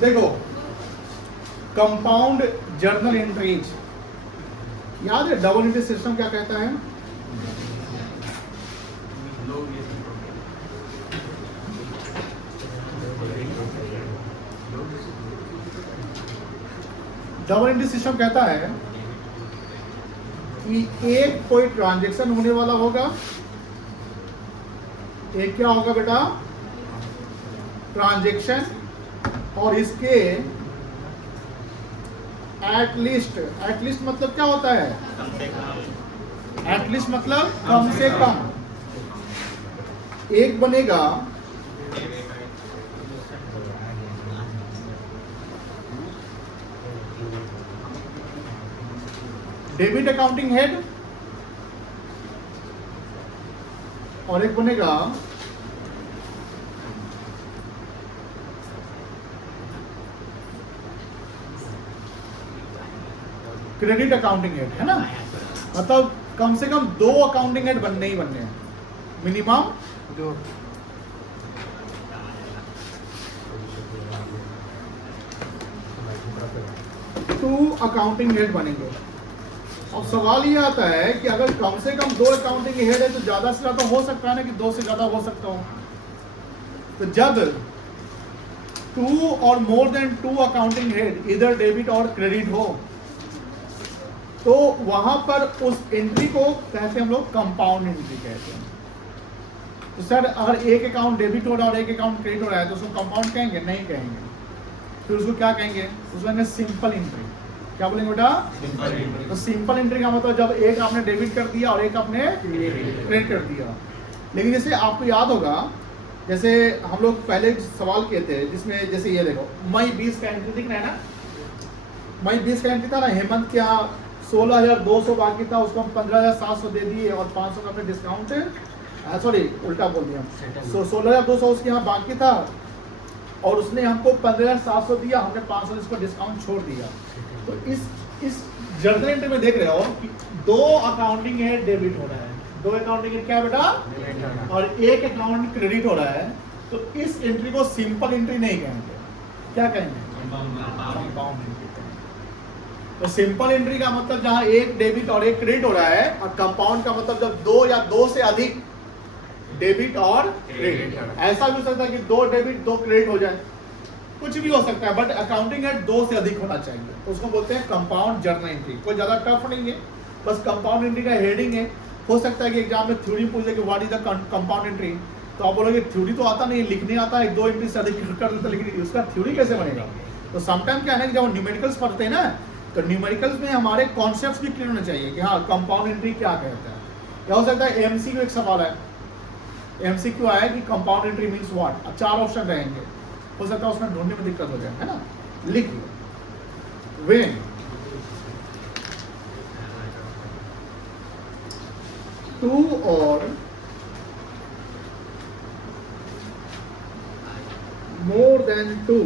देखो compound journal entries, याद है डबल एंट्री सिस्टम क्या कहता है? डबल एंट्री सिस्टम कहता है कि एक कोई ट्रांजैक्शन होने वाला होगा, एक क्या होगा बेटा? ट्रांजैक्शन, और इसके एटलीस्ट मतलब क्या होता है? एटलीस्ट मतलब कम से कम एक बनेगा डेबिट अकाउंटिंग हेड और एक बनेगा क्रेडिट अकाउंटिंग हेड, है ना? मतलब कम से कम 2 अकाउंटिंग हेड बनने ही बनने हैं, मिनिमम 2। अकाउंटिंग हेड बनेंगे। अब सवाल ये आता है कि अगर कम से कम 2 अकाउंटिंग हेड है तो ज्यादा से ज्यादा हो सकता है ना कि 2 से ज्यादा हो सकता हो। तो जब 2 और मोर देन 2 अकाउंटिंग हेड इधर डेबिट और क्रेडिट हो तो वहां पर उस एंट्री को कहते हैं हम लोग कंपाउंड एंट्री कहते हैं। तो सर अगर एक अकाउंट डेबिट हो रहा है और एक अकाउंट क्रेडिट हो रहा है तो उसको कंपाउंड कहेंगे? नहीं कहेंगे। फिर उसको क्या कहेंगे? उसको कहेंगे सिंपल एंट्री। क्या बोलेंगे बेटा? तो सिंपल एंट्री का मतलब जब एक आपने डेबिट कर दिया और एक आपने क्रेडिट कर दिया। लेकिन जैसे आपको याद होगा, जैसे हम लोग पहले सवाल किए थे जिसमें जैसे ये देखो मई 20 का एंट्री दिख रहा है ना, मई 20 का एंट्री था ना, हेमंत क्या 16,200 बाकी था, उसको हम 15,700 दे दिए और 500 का अपने डिस्काउंट, सॉरी उल्टा बोल दिया, 16,200 उसके यहाँ बाकी था और उसने हमको 15,700 दिया, हमने 500 इसको डिस्काउंट छोड़ दिया। तो इस जर्नल एंट्री में देख रहे हो कि 2 अकाउंटिंग है डेबिट हो रहा है, 2 अकाउंटिंग है क्या बेटा? और एक अकाउंट क्रेडिट हो रहा है। तो इस एंट्री को सिंपल एंट्री नहीं कहेंगे, क्या कहेंगे? Compound entry. तो सिंपल एंट्री का मतलब जहां एक डेबिट और एक क्रेडिट हो रहा है, और कंपाउंड का मतलब जब 2 या 2 से अधिक डेबिट और क्रेडिट। ऐसा भी हो सकता है कि 2 डेबिट 2 क्रेडिट हो जाए, कुछ भी हो सकता है, बट अकाउंटिंग हेड 2 से अधिक होना चाहिए, तो उसको बोलते हैं कंपाउंड जर्नल एंट्री। कोई ज्यादा टफ नहीं है, बस कंपाउंड एंट्री का हेडिंग है। हो सकता है कि एग्जाम में थ्योरी पूछ ले कि what is the compound entry, तो आप बोलोगे थ्योरी तो आता नहीं, लिखने आता है, 2 एंट्री से अधिक कर देता, लेकिन उसका थ्योरी कैसे बनेगा? तो समटाइम क्या है ना कि जब न्यूमेरिकल्स पढ़ते हैं ना, तो न्यूमेरिकल्स में हमारे कॉन्सेप्ट्स भी क्लियर होने चाहिए कि हाँ कंपाउंड एंट्री क्या कहता है। क्या हो सकता है एमसीक्यू एक सवाल है, एमसीक्यू आया कि कंपाउंड एंट्री मींस व्हाट, अब 4 ऑप्शन रहेंगे, हो सकता है उसमें ढूंढने में दिक्कत हो जाए, है ना? लिख लो व्हेन टू और more than 2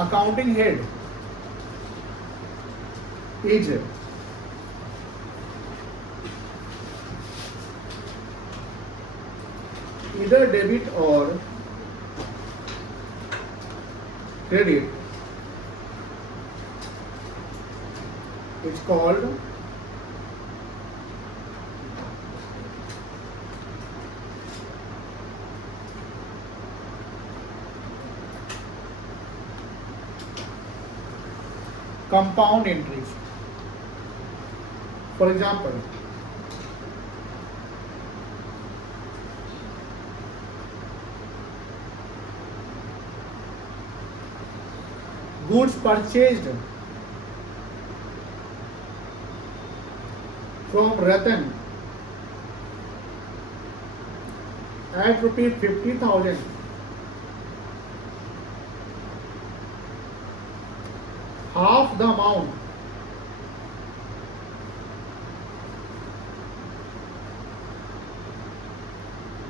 accounting head is either debit or credit, it's called compound entries. For example, goods purchased from Ratan at rupees 50,000, half the amount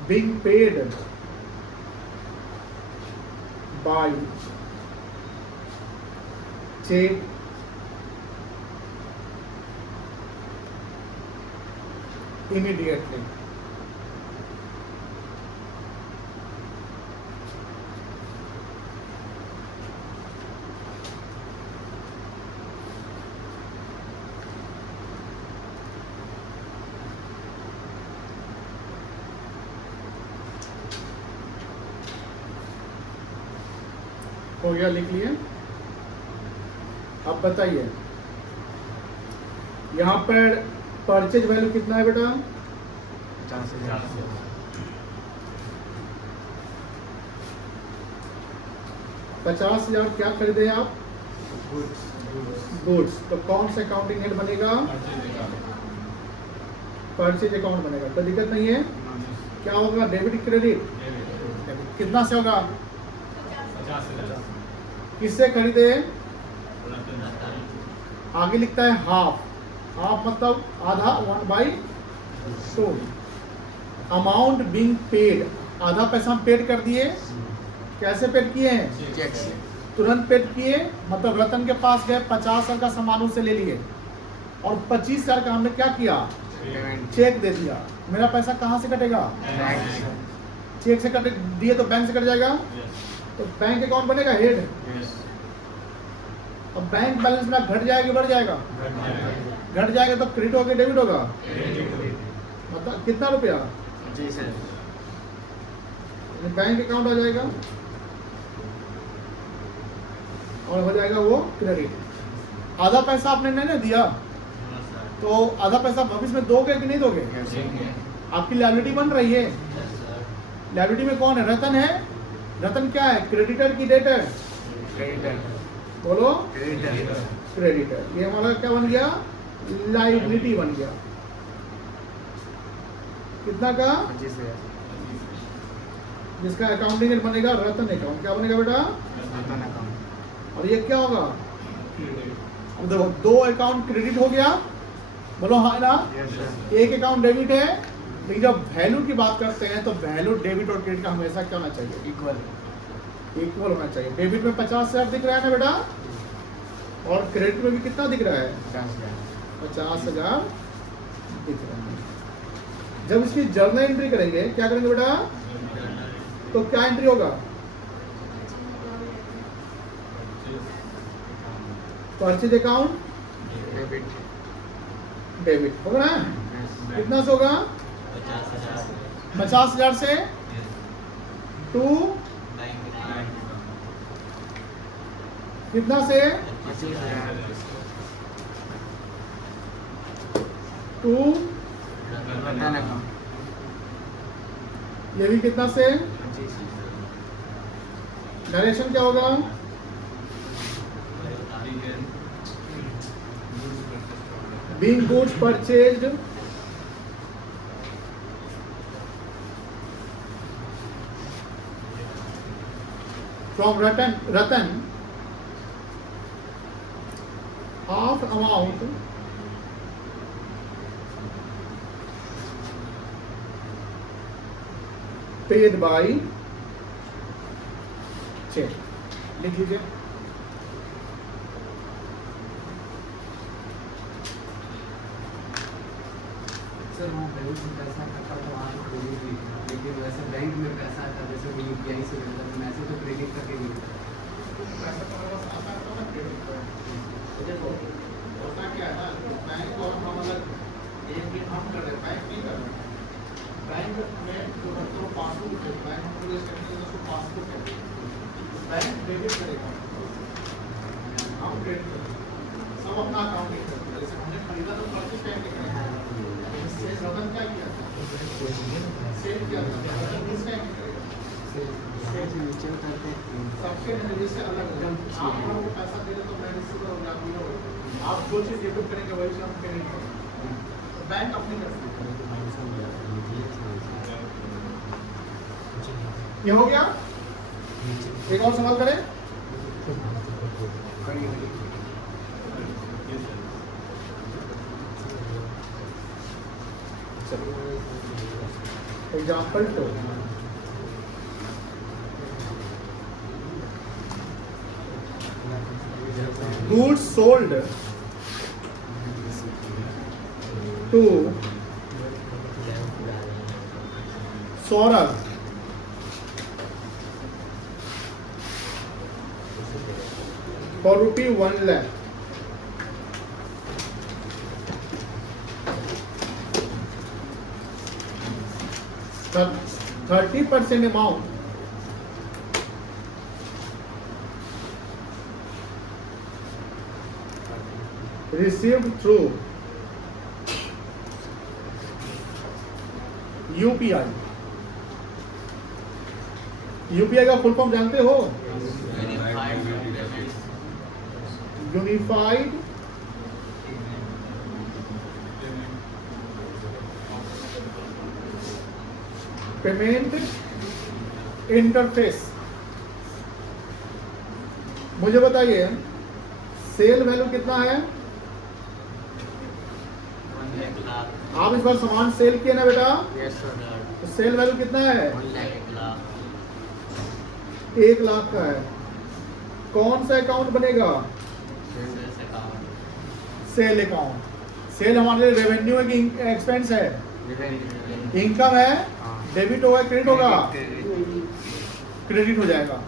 being paid by check immediately. हो गया, लिख लिए। अब बताइए यहाँ पर purchase value कितना है बेटा? 50,000 क्या खरीदे आप? गुड्स। तो कौन सा अकाउंटिंग हेड बनेगा? परचेज अकाउंट बनेगा। कोई दिक्कत नहीं है। क्या होगा? Debit credit. कितना से होगा? 50,000। किससे खरीदे? आगे लिखता है हाफ। हाफ मतलब आधा, 1/2। अमाउंट बीइंग पेड, आधा पैसा हम पेड कर दिए। कैसे पेड किए हैं? चेक से। तुरंत पेड किए, मतलब रतन के पास गए, 50,000 का सामान उससे ले लिए और 25,000 का हमने क्या किया? चेक दे दिया। मेरा पैसा कहाँ से कटेगा? चेक से कट दिए तो बैंक से कट जाएगा। तो बैंक अकाउंट बनेगा हेड। अब बैंक बैलेंस में घट जाएगा कि बढ़ जाएगा? घट जाएगा तो क्रेडिट होगा डेबिट होगा? मतलब कितना रुपया? जी सर। बैंक अकाउंट आ जाएगा और हो जाएगा वो क्रेडिट। आधा पैसा आपने नहीं ना दिया, तो आधा पैसा भविष्य में दोगे कि नहीं दोगे? आपकी लायबिलिटी बन रही है। लायबिलिटी में कौन है? रतन है। रतन क्या है? क्रेडिटर की डेटर? क्रेडिटर। बोलो। क्रेडिटर। क्रेडिटर। ये हमारा क्या बन गया? लायबिलिटी बन गया। कितना का? 25,000। जिसका अकाउंटिंग हेड बनेगा रतन अकाउंट। क्या बनेगा बेटा? रतन अकाउंट। और ये क्या होगा? अब देखो, दो अकाउंट क्रेडिट हो गया, बोलो हाँ ना। Yes sir. एक अकाउंट डेबिट है, लेकिन जब वैल्यू की बात करते हैं तो वैल्यू डेबिट और क्रेडिट का हमेशा क्या होना चाहिए? इक्वल। इक्वल होना चाहिए। डेबिट में 50,000 दिख रहा है ना बेटा, और क्रेडिट में भी कितना दिख रहा है? 50,000 दिख रहा है। जब इसकी जर्नल एंट्री करेंगे, क्या करेंगे बेटा? तो क्या एंट्री होगा? Purchase account debit. डेबिट होगा ना? यस। कितना से होगा? 50,000 से टू कितना से? 25,000। To Ratan account. ये भी कितना से? 25,000। डायरेक्शन क्या होगा? Being goods purchased from Ratan, half amount paid by check। लिख लीजिए। सर वो बैंक से पैसा कटा तो वहाँ तो क्रेडिट भी था, लेकिन वैसे बैंक में पैसा था जैसे वो यूपीआई से मिलता तो मैसे तो क्रेडिट करके मिलता। पैसा तो हमारे पास आता है तो ना क्रेडिट पर। तो देखो होता क्या है ना, बैंक और हम अलग एक भी हम कर रहे हैं, बैंक नहीं कर रहे। बैंक में जो मतलब पासबुक है, बैंक हम लोग इसके उसको पासबुक है, बैंक डेबिट करेगा, हम क्रेडिट करेंगे। सब अपना अकाउंटिंग करते हैं। जैसे हमने खरीदा तो परचेज बैंक करेगा, इससे रतन क्या किया था? सेल किया था। रतन किस बैंक करेगा? से नीचे उतरते सबके नजरिए से अलग है। आप लोगों को पैसा दे रहे तो मैं रिसीवर हो जाऊंगा, आप जो चीज डेबिट करेंगे वही चीज हम क्रेडिट करेंगे। तो बैंक अपनी करती है। ये हो गया। एक और सवाल करें। Example 2, goods sold to Saurabh for rupee 1 lakh. The 30% amount received through UPI. UPI का फुल फॉर्म जानते हो? Unified payment interface. मुझे बताइए सेल वैल्यू कितना है? आप इस बार सामान सेल किए ना बेटा, यस सर तो सेल वैल्यू कितना है? 1 लाख 1 लाख का है। कौन सा अकाउंट बनेगा? Sale account. सेल हमारे लिए रेवेन्यू है कि एक्सपेंस है? इनकम है। डेबिट होगा क्रेडिट होगा? क्रेडिट हो जाएगा।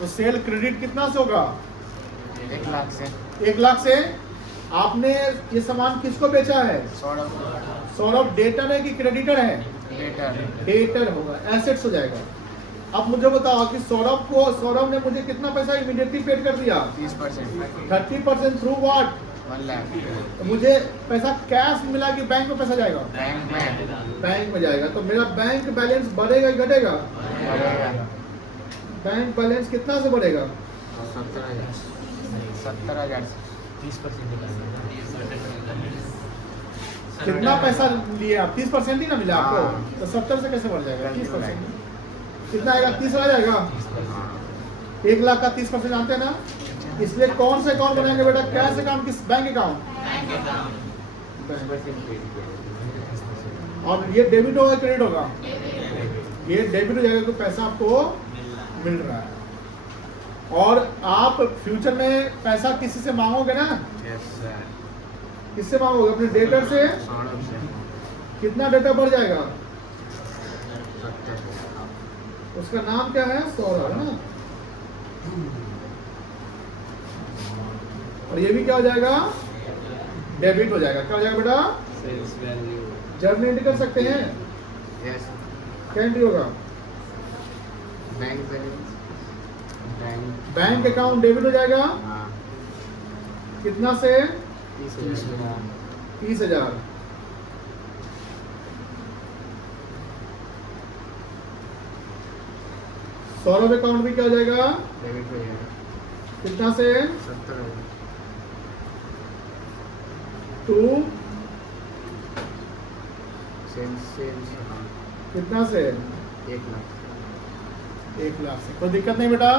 तो सेल क्रेडिट कितना से होगा? 1 लाख से 1 लाख से। आपने ये सामान किसको बेचा है? सौरभ डेटर है कि क्रेडिटर है? डेटर होगा, एसेट्स हो जाएगा। अब मुझे बताओ कि सौरभ ने मुझे कितना पैसा इमीडिएटली पेड कर दिया? 30%। 30% थ्रू व्हाट? 1 लाख तो मुझे पैसा कैश मिला कि बैंक में पैसा जाएगा? बैंक में जाएगा। तो मेरा बैंक बैलेंस बढ़ेगा कि घटेगा? बैंक बैलेंस कितना से बढ़ेगा? 70,000 कितना पैसा लिए आप? 30% ही ना मिला आपको, हाँ। तो 70 से कैसे बढ़ जाएगा? 30% कितना आएगा? 30 आ जाएगा। 1 लाख का 30% जानते हैं ना? इसलिए कौन से अकाउंट बनाएंगे बेटा? कैश अकाउंट किस? Bank account. और ये डेबिट होगा क्रेडिट होगा? ये डेबिट हो जाएगा तो पैसा आपको मिल रहा है। और आप फ्यूचर में पैसा किसी से मांगोगे ना? किससे मांगोगे? अपने डेटर से। कितना डेटा बढ़ जाएगा? उसका नाम क्या है? सौरभ है ना। और ये भी क्या हो जाएगा? डेबिट हो जाएगा। क्या हो जाएगा बेटा? जर्नल एंट्री कर सकते हैं? क्या एंट्री होगा? बैंक अकाउंट डेबिट हो जाएगा। कितना से? 30,000। सौरभ अकाउंट भी क्या हो जाएगा? कितना से? 2 कितना से? 1 लाख 1 लाख से। कोई दिक्कत नहीं बेटा,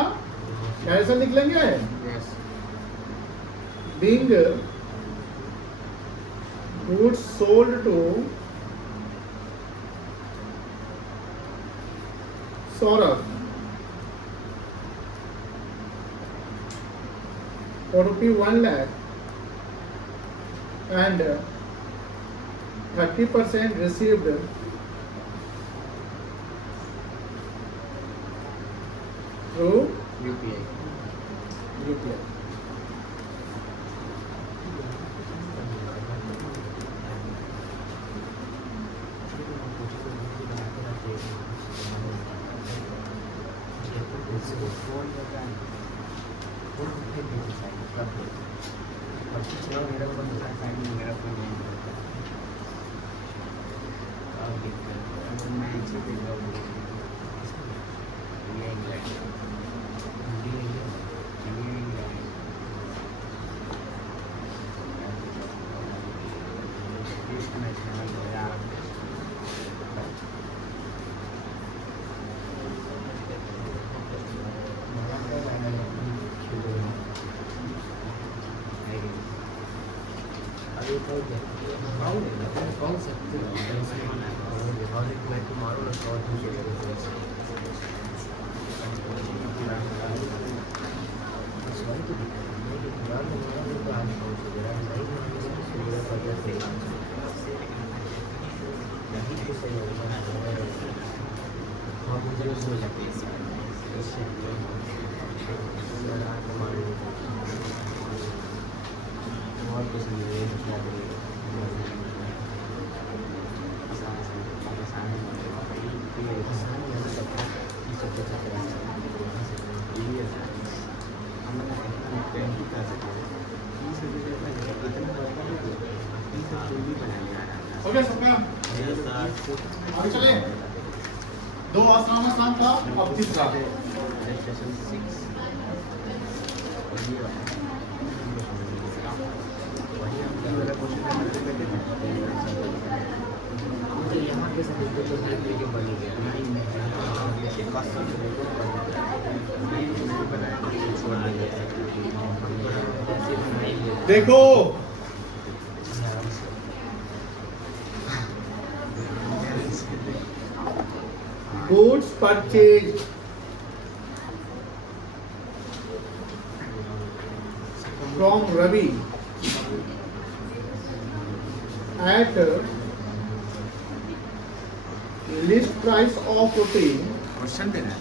ऐसा लिख लेंगे। Being goods sold to Saurabh for ₹1 lakh and 30% received through UPI UPI. हम गया सबका? आगे चले। 2 आसान था, अब तीसरा। रजिस्ट्रेशन 6 वही हम वाला क्वेश्चन तो यहाँ के सब तो लेके बन गया 9 में देखो goods purchased from Ravi at list price of ₹. Question देना है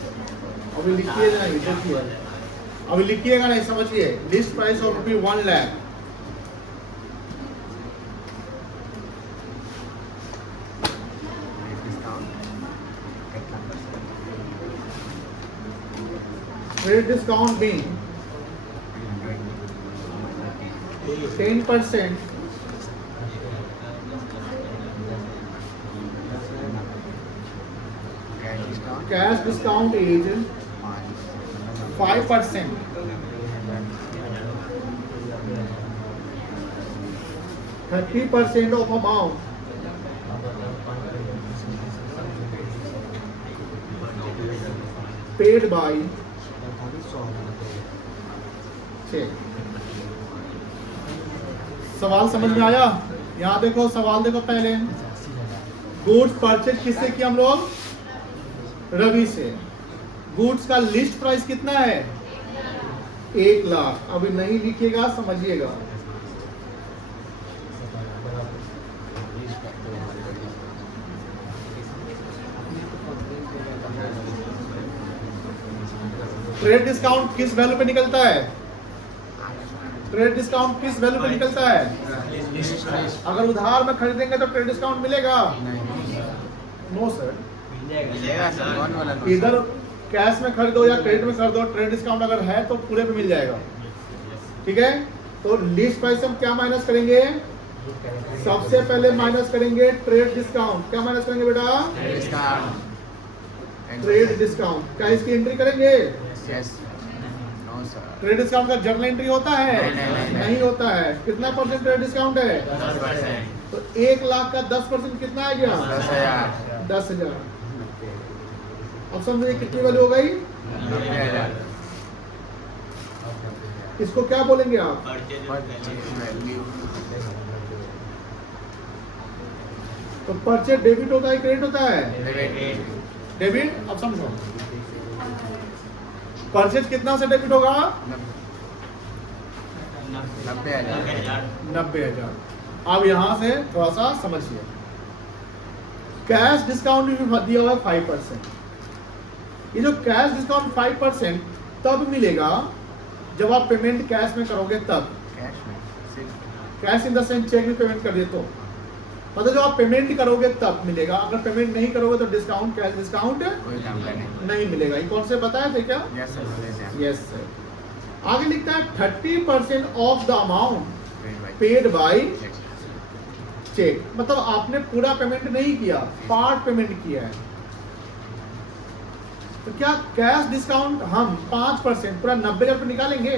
अभी लिखिएगा नहीं, देखिए अभी लिखिएगा नहीं, समझिए। List price of ₹1 lakh. Trade discount being 10%, cash discount is 5%, 30% of amount paid by check। सवाल समझ में आया? यहाँ देखो सवाल देखो पहले। गुड्स परचेज किससे किया हम लोग? रवि से। गुड्स का लिस्ट प्राइस कितना है? 1 लाख। अभी नहीं लिखिएगा, समझिएगा। ट्रेड डिस्काउंट किस वैल्यू पे निकलता है? ट्रेड डिस्काउंट किस वैल्यू पे निकलता है? अगर उधार में खरीदेंगे तो ट्रेड डिस्काउंट मिलेगा? No sir. इधर कैश में खरीदो या क्रेडिट में खरीदो, ट्रेड डिस्काउंट अगर है तो पूरे पे मिल जाएगा। ठीक है, तो लिस्ट प्राइस हम क्या माइनस करेंगे? सबसे पहले माइनस करेंगे ट्रेड डिस्काउंट। क्या माइनस करेंगे बेटा? Trade discount. क्या इसकी एंट्री करेंगे? ट्रेड डिस्काउंट का जर्नल एंट्री होता है? नहीं होता है। कितना परसेंट ट्रेड डिस्काउंट है? 10%। तो 1 लाख का 10% कितना आ गया? 10,000। अब समझिए कितनी वैल्यू हो गई? 90,000। इसको क्या बोलेंगे आप? तो परचेज डेबिट होता है क्रेडिट होता है? डेबिट। अब समझो परचेज कितना से डेबिट होगा? 90,000। अब यहां से थोड़ा सा समझिए। कैश डिस्काउंट भी दिया हुआ है 5%। ये जो कैश डिस्काउंट 5% तब मिलेगा जब आप पेमेंट कैश में करोगे तब। Cash in the sense cheque भी पेमेंट कर दे तो मतलब जब आप पेमेंट करोगे तब मिलेगा। अगर पेमेंट नहीं करोगे तो डिस्काउंट, कैश डिस्काउंट नहीं मिलेगा। ये कौन से बताया थे क्या? Yes sir. आगे लिखता है 30% of the amount paid by cheque. मतलब आपने पूरा पेमेंट नहीं किया, पार्ट पेमेंट किया है। तो क्या कैश डिस्काउंट हम 5% पूरा 90,000 पे निकालेंगे?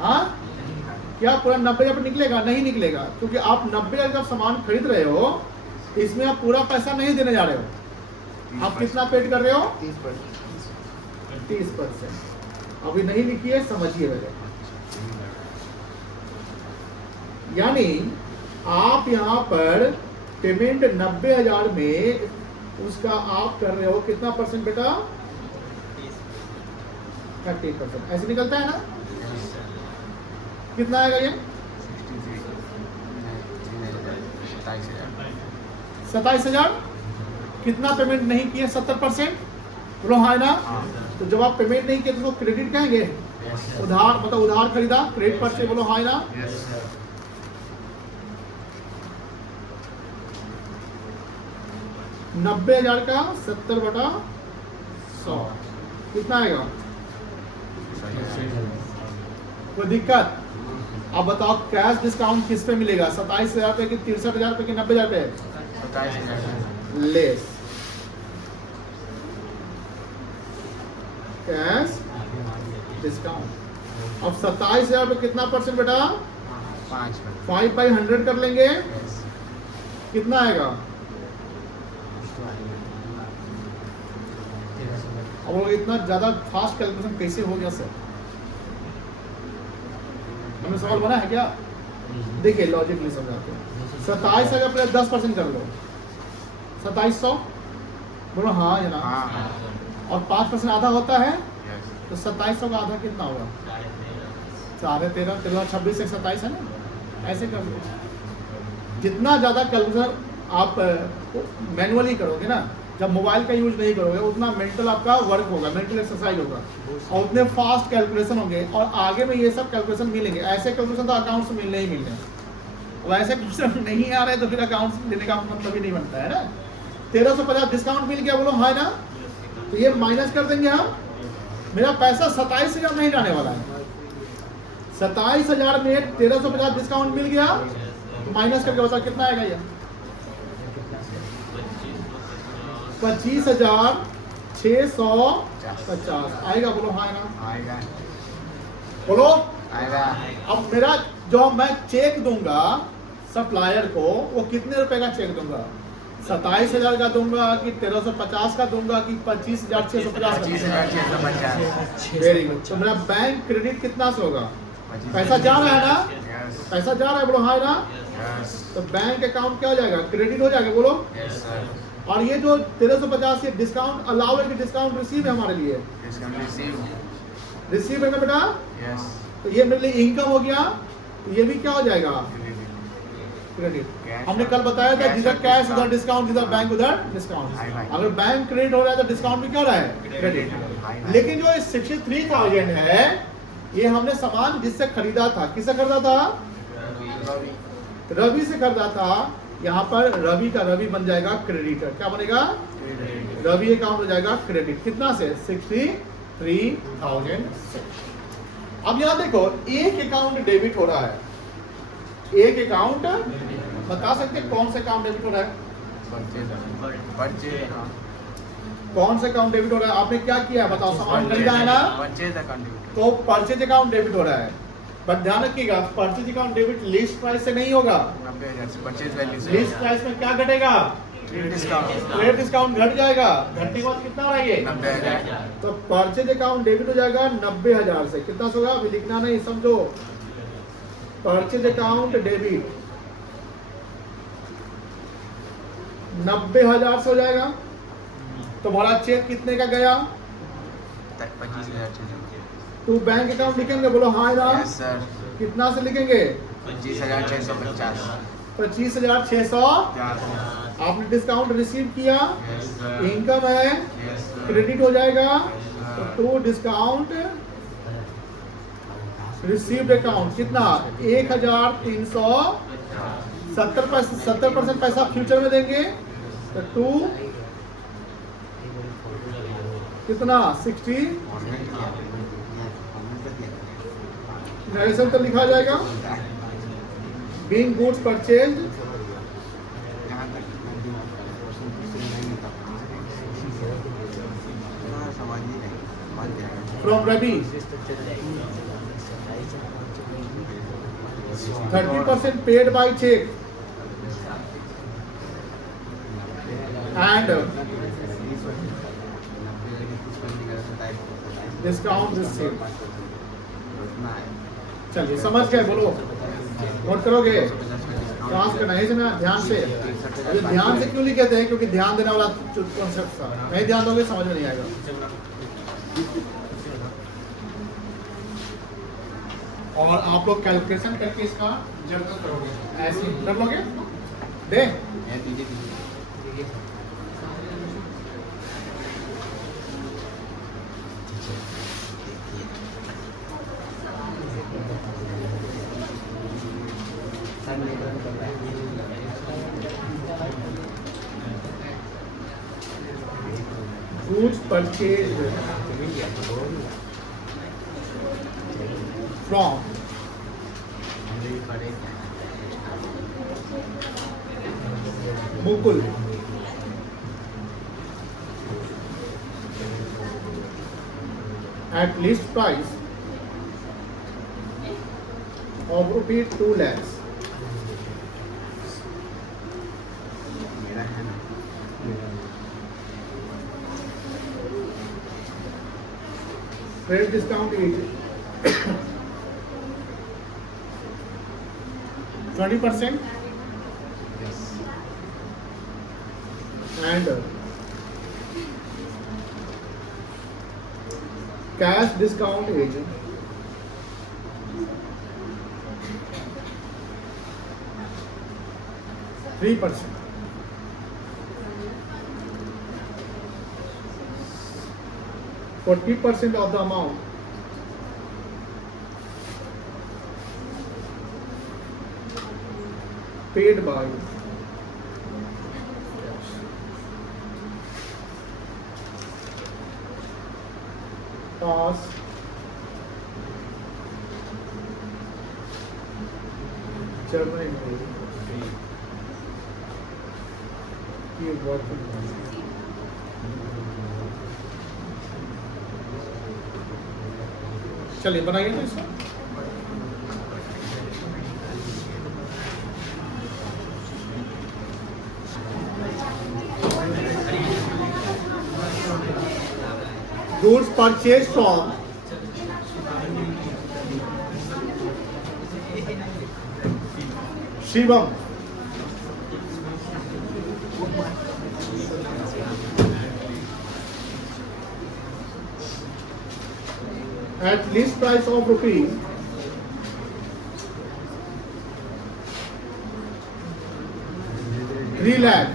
हाँ, क्या पूरा 90,000 पे निकलेगा? नहीं निकलेगा, क्योंकि आप 90,000 का सामान खरीद रहे हो, इसमें आप पूरा पैसा नहीं देने जा रहे हो। आप कितना पेड कर रहे हो? 30%। अभी नहीं लिखिए, समझिए पहले। यानी आप यहाँ पर पेमेंट 90,000 में उसका आप कर रहे हो कितना परसेंट बेटा? 30%। ऐसे निकलता है ना? कितना आएगा ये? 27,000। कितना पेमेंट नहीं किए? 70%। बोलो हाँ ना? तो जब आप पेमेंट नहीं किए तो क्रेडिट कहेंगे? उधार, मतलब उधार खरीदा, क्रेडिट परचेज। बोलो हाँ ना? 90,000 का 70/100 कितना आएगा? कोई दिक्कत? अब बताओ कैश डिस्काउंट किस पे मिलेगा, 27,000 रुपये की, 63,000 रुपये की, 90,000 रुपये लेस। Cash discount. अब 27,000 रुपये कितना परसेंट बेटा, 5/100 कर लेंगे, कितना आएगा। अब वो इतना ज्यादा फास्ट कैलकुलेशन कैसे हो गया सर, हमने सवाल बना है क्या। देखिए लॉजिकली समझाते हैं। 27,000 प्लस 10% कर लो, 2700 बोलो हाँ या ना, और 5% आधा होता है, तो 2700 का आधा कितना होगा, 13.5, 26 से 27 है ना, ऐसे कर लो। जितना ज़्यादा कैलकुलेशन आप मैनुअली करोगे ना, जब मोबाइल का यूज नहीं करोगे, उतना मेंटल आपका वर्क होगा, मेंटल एक्सरसाइज होगा, और उतने फास्ट कैलकुलेशन होंगे, और आगे में ये सब कैलकुलेशन मिलेंगे। ऐसे कैलकुलेशन तो अकाउंट्स में मिलने ही मिलने हैं, अब ऐसे कैलकुलेशन नहीं आ रहे तो फिर अकाउंट्स लेने का मतलब ही नहीं बनता है ना। 1350 डिस्काउंट मिल गया, बोलो हाँ ना, तो ये माइनस कर देंगे हम, मेरा पैसा 27,000 नहीं जाने वाला है। 27,000 में 1350 डिस्काउंट मिल गया, माइनस करके बताओ कितना आएगा ये, 25,650 आएगा, बोलो हाँ ना, बोलो आएगा। अब मेरा जो मैं चेक दूंगा सप्लायर को, वो कितने रुपए का चेक दूंगा, 27,000 का दूंगा कि 1350 का दूंगा कि 25,650 का। Very good. तो मेरा बैंक क्रेडिट कितना से होगा, पैसा जा रहा है ना, पैसा जा रहा है, बोलो हाँ ना, तो बैंक अकाउंट क्या हो जाएगा, क्रेडिट हो जाएगा, बोलो। और ये जो 1350 ये डिस्काउंट अलाउ है कि डिस्काउंट रिसीव है हमारे लिए, रिसीव है ना बेटा, तो ये मेरे लिए इनकम हो गया, तो ये भी क्या हो जाएगा, क्रेडिट। हमने कल बताया था जिधर कैश उधर डिस्काउंट, जिधर बैंक उधर डिस्काउंट। अगर बैंक क्रेडिट हो रहा है तो डिस्काउंट भी क्या रहा है, क्रेडिट। लेकिन जो 63,000 है, ये हमने सामान जिससे खरीदा था, किससे खरीदा था, रवि से खरीदा था। यहाँ पर रवि का रवि बन जाएगा क्रेडिटर, क्या बनेगा, रवि अकाउंट हो जाएगा क्रेडिट, कितना से, 63,000 से। अब यहाँ देखो एक अकाउंट डेबिट हो रहा है, एक अकाउंट बता सकते कौन से अकाउंट डेबिट हो रहा है, कौन से अकाउंट डेबिट हो रहा है, आपने क्या किया बताओ, सामान खरीदा है ना, तो परचेज अकाउंट डेबिट हो रहा है। बट ध्यान रखिएगा purchase account debit list price से नहीं होगा, लिस्ट प्राइस में क्या घटेगा, क्रेडिट डिस्काउंट घट जाएगा, घटने के बाद कितना हो रहा है ये, 90,000। तो परचेज अकाउंट डेबिट हो जाएगा 90,000 से, कितना होगा अभी लिखना नहीं, समझो, परचेज अकाउंट डेबिट 90,000 से हो जाएगा। तो हमारा चेक कितने का गया, 25,000। तो बैंक अकाउंट लिखेंगे, बोलो हाँ ना, कितना से लिखेंगे, 25,650। 25,600। आपने डिस्काउंट रिसीव किया, इनकम है, क्रेडिट हो जाएगा, तो टू डिस्काउंट रिसीव्ड अकाउंट कितना, 1,370, 70% पैसा फ्यूचर में देंगे, तो टू कितना 60 नरेशन तो लिखा जाएगा, being goods purchase from Ravi, 30% paid by cheque and discount receive. चलिए समझ गए, बोलो नोट करोगे, क्लास करना है ना ध्यान से। अभी ध्यान से क्यों लिखे थे, क्योंकि ध्यान देने वाला कॉन्सेप्ट था, नहीं ध्यान दोगे समझ में नहीं आएगा। और आप लोग कैलकुलेशन करके इसका जर्नल करोगे, ऐसे कर लोगे, दे goods purchased from Mukul at list price of rupees 2 lakhs. मेरा है ना Trade discount is 20% and cash discount is 3%. %40 of the amount paid by pass journal entry की working चलिए बनाइए तो इसको goods purchased from Shivam at list price of rupees 3 lakh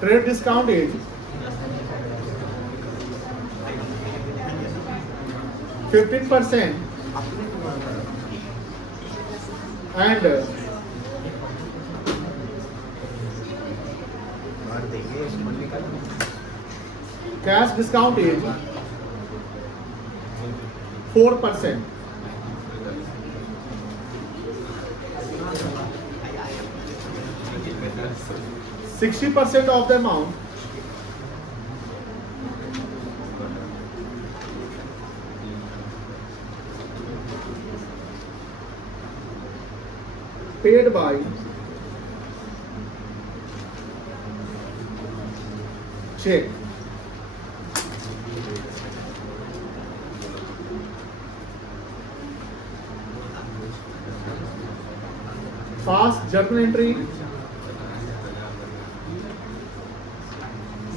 trade discount is 15% and और देखिए मम्मी का cash discount is 4%. %60 of the amount paid by check. Fast journal entry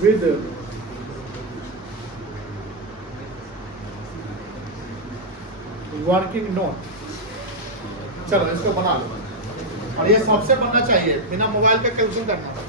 with working note. चलो इसको बना लो और ये सबसे बनना चाहिए बिना मोबाइल का कैलकुलेशन करना.